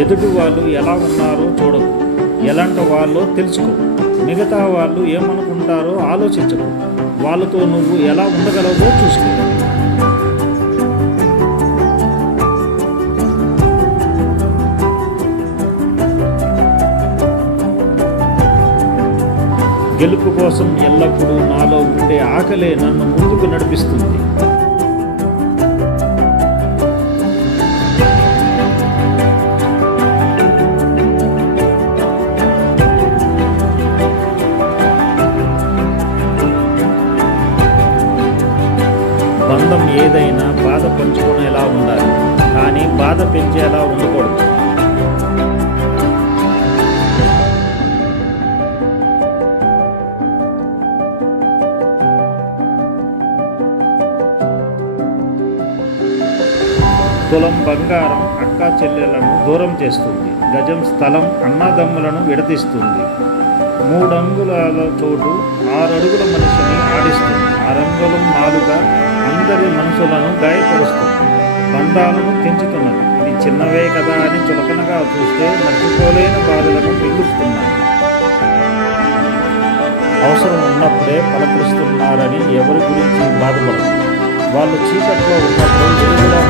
ఎదుటి వాళ్ళు ఎలా ఉన్నారో చూడకు, ఎలాంటి వాళ్ళో తెలుసుకో. మిగతా వాళ్ళు ఏమనుకుంటారో ఆలోచించకు, వాళ్ళతో నువ్వు ఎలా ఉండగలవో చూసుకో. గెలుపు కోసం ఎల్లప్పుడూ నాలో ఉండే ఆకలే నన్ను ముందుకు నడిపిస్తుంది. బంధం ఏదైనా బాధ పంచుకునేలా ఉండాలి, కానీ బాధ పెంచేలా ఉండకూడదు. తులం బంగారం అక్కా చెల్లెలను దూరం చేస్తుంది, గజం స్థలం అన్నదమ్ములను విడదీస్తుంది. 3 అంగుళాల చోటు 6 అడుగుల మనిషిని ఆడిస్తుంది. 6 అంగుళం నాలుక అందరి మనసులను గాయపరుస్తుంది, బంధాలను తెంచుతున్నది. ఇది చిన్నవే కదా అని చులకనగా చూస్తే మర్చిపోలేని బాధలను మిగులుస్తున్నాయి. అవసరం ఉన్నప్పుడే పలకరిస్తున్నారని ఎవరి గురించి బాధపడదు. వాళ్ళు చీకట్లో ఉన్నప్పుడు వెలుగులా